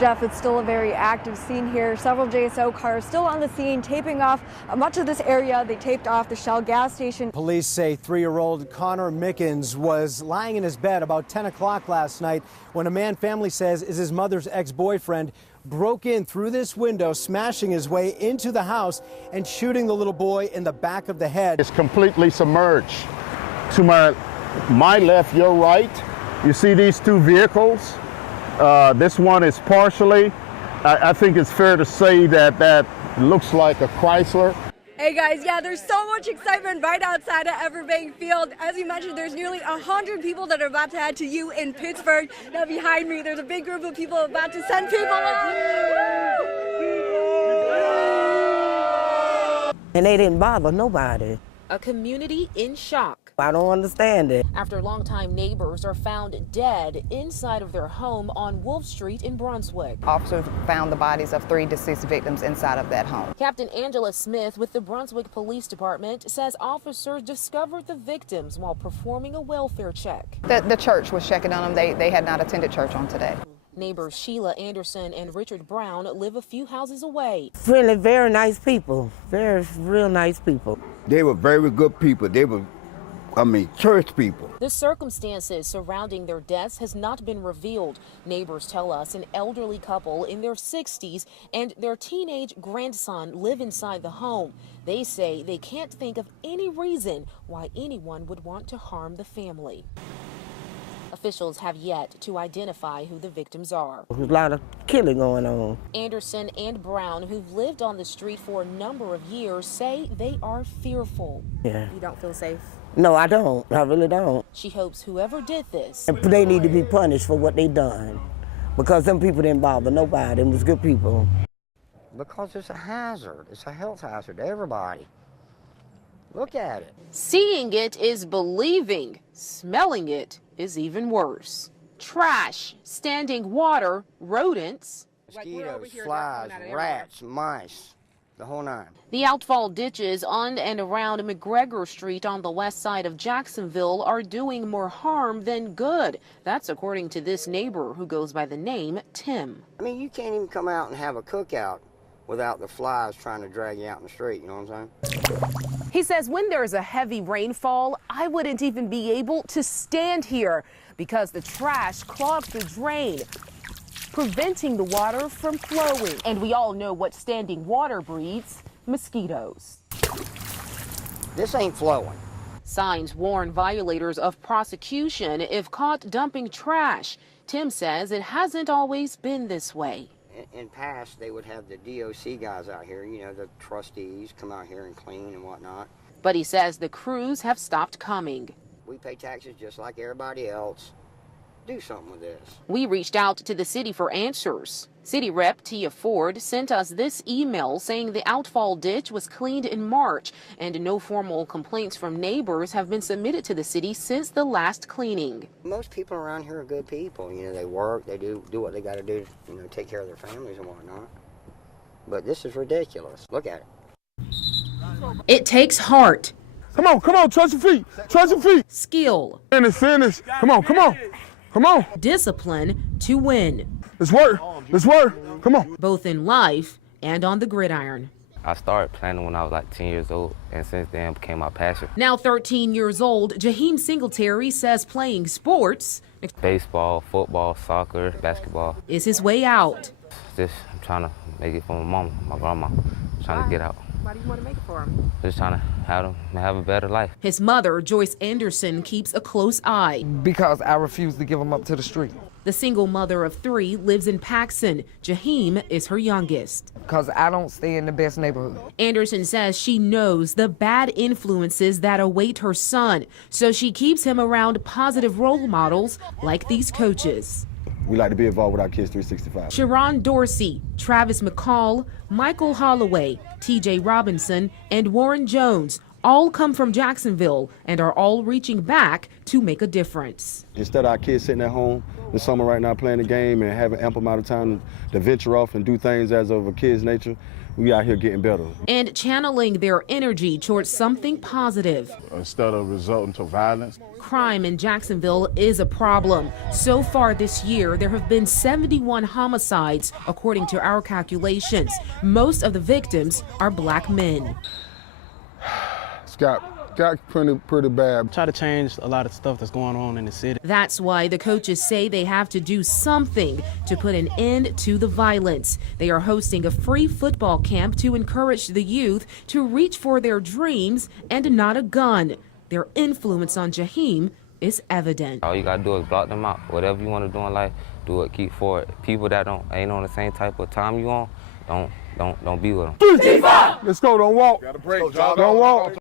Jeff, it's still a very active scene here. Several JSO cars still on the scene, taping off much of this area. They taped off the Shell gas station. Police say 3-year-old Connor Mickens was lying in his bed about 10 o'clock last night when a man family says is his mother's ex-boyfriend broke in through this window, smashing his way into the house and shooting the little boy in the back of the head. It's completely submerged. To my left, your right, you see these two vehicles? This one is partially. I think it's fair to say that looks like a Chrysler. Hey guys, yeah, there's so much excitement right outside of Everbank Field. As you mentioned, there's nearly 100 people that are about to head to you in Pittsburgh. Now behind me, there's a big group of people about to send people out. And they didn't bother nobody. A community in shock. I don't understand it. After longtime neighbors are found dead inside of their home on Wolf Street in Brunswick. Officers found the bodies of 3 deceased victims inside of that home. Captain Angela Smith with the Brunswick Police Department says officers discovered the victims while performing a welfare check. The church was checking on them. They had not attended church on today. Neighbors Sheila Anderson and Richard Brown live a few houses away. Friendly, very nice people. Very, real nice people. They were very good people. They were, church people. The circumstances surrounding their deaths has not been revealed. Neighbors tell us an elderly couple in their 60s and their teenage grandson live inside the home. They say they can't think of any reason why anyone would want to harm the family. Officials have yet to identify who the victims are. There's a lot of killing going on. Anderson and Brown, who've lived on the street for a number of years, say they are fearful. Yeah. You don't feel safe? No, I don't. I really don't. She hopes whoever did this. They need to be punished for what they done. Because them people didn't bother nobody. Them was good people. Because it's a hazard. It's a health hazard to everybody. Look at it. Seeing it is believing. Smelling it is even worse. Trash, standing water, rodents. Mosquitoes, flies, rats, mice, the whole 9. The outfall ditches on and around McGregor Street on the west side of Jacksonville are doing more harm than good. That's according to this neighbor who goes by the name Tim. You can't even come out and have a cookout without the flies trying to drag you out in the street, you know what I'm saying? He says when there's a heavy rainfall, I wouldn't even be able to stand here because the trash clogs the drain, preventing the water from flowing. And we all know what standing water breeds: mosquitoes. This ain't flowing. Signs warn violators of prosecution if caught dumping trash. Tim says it hasn't always been this way. In past, they would have the DOC guys out here, the trustees come out here and clean and whatnot. But he says the crews have stopped coming. We pay taxes just like everybody else. Do something with this. We reached out to the city for answers. City Rep Tia Ford sent us this email saying the outfall ditch was cleaned in March and no formal complaints from neighbors have been submitted to the city since the last cleaning. Most people around here are good people. They work, they do what they got to do, take care of their families and whatnot. But this is ridiculous. Look at it. It takes heart. Come on, trust your feet, Skill. Finish. Come on. Discipline to win. Let's work, come on. Both in life and on the gridiron. I started playing when I was like 10 years old, and since then it became my passion. Now 13 years old, Jaheim Singletary says playing sports, baseball, football, soccer, basketball, is his way out. I'm trying to make it for my mama, my grandma, trying to get out. Why do you want to make it for him? Just trying to have a better life. His mother, Joyce Anderson, keeps a close eye. Because I refuse to give him up to the street. The single mother of 3 lives in Paxson. Jaheim is her youngest. Because I don't stay in the best neighborhood. Anderson says she knows the bad influences that await her son, so she keeps him around positive role models like these coaches. We like to be involved with our kids 365. Sharon Dorsey, Travis McCall, Michael Holloway, TJ Robinson, and Warren Jones all come from Jacksonville and are all reaching back to make a difference. Instead of our kids sitting at home this summer right now playing the game and having ample amount of time to venture off and do things as of a kid's nature, we out here getting better. And channeling their energy towards something positive. Instead of resulting to violence. Crime in Jacksonville is a problem. So far this year, there have been 71 homicides, according to our calculations. Most of the victims are black men. It's got pretty bad. Try to change a lot of stuff that's going on in the city. That's why the coaches say they have to do something to put an end to the violence. They are hosting a free football camp to encourage the youth to reach for their dreams and not a gun. Their influence on Jaheim is evident. All you gotta do is block them out. Whatever you want to do in life, do it. Keep forward. People that ain't on the same type of time you on, don't be with them. Let's go. Don't walk. Don't walk.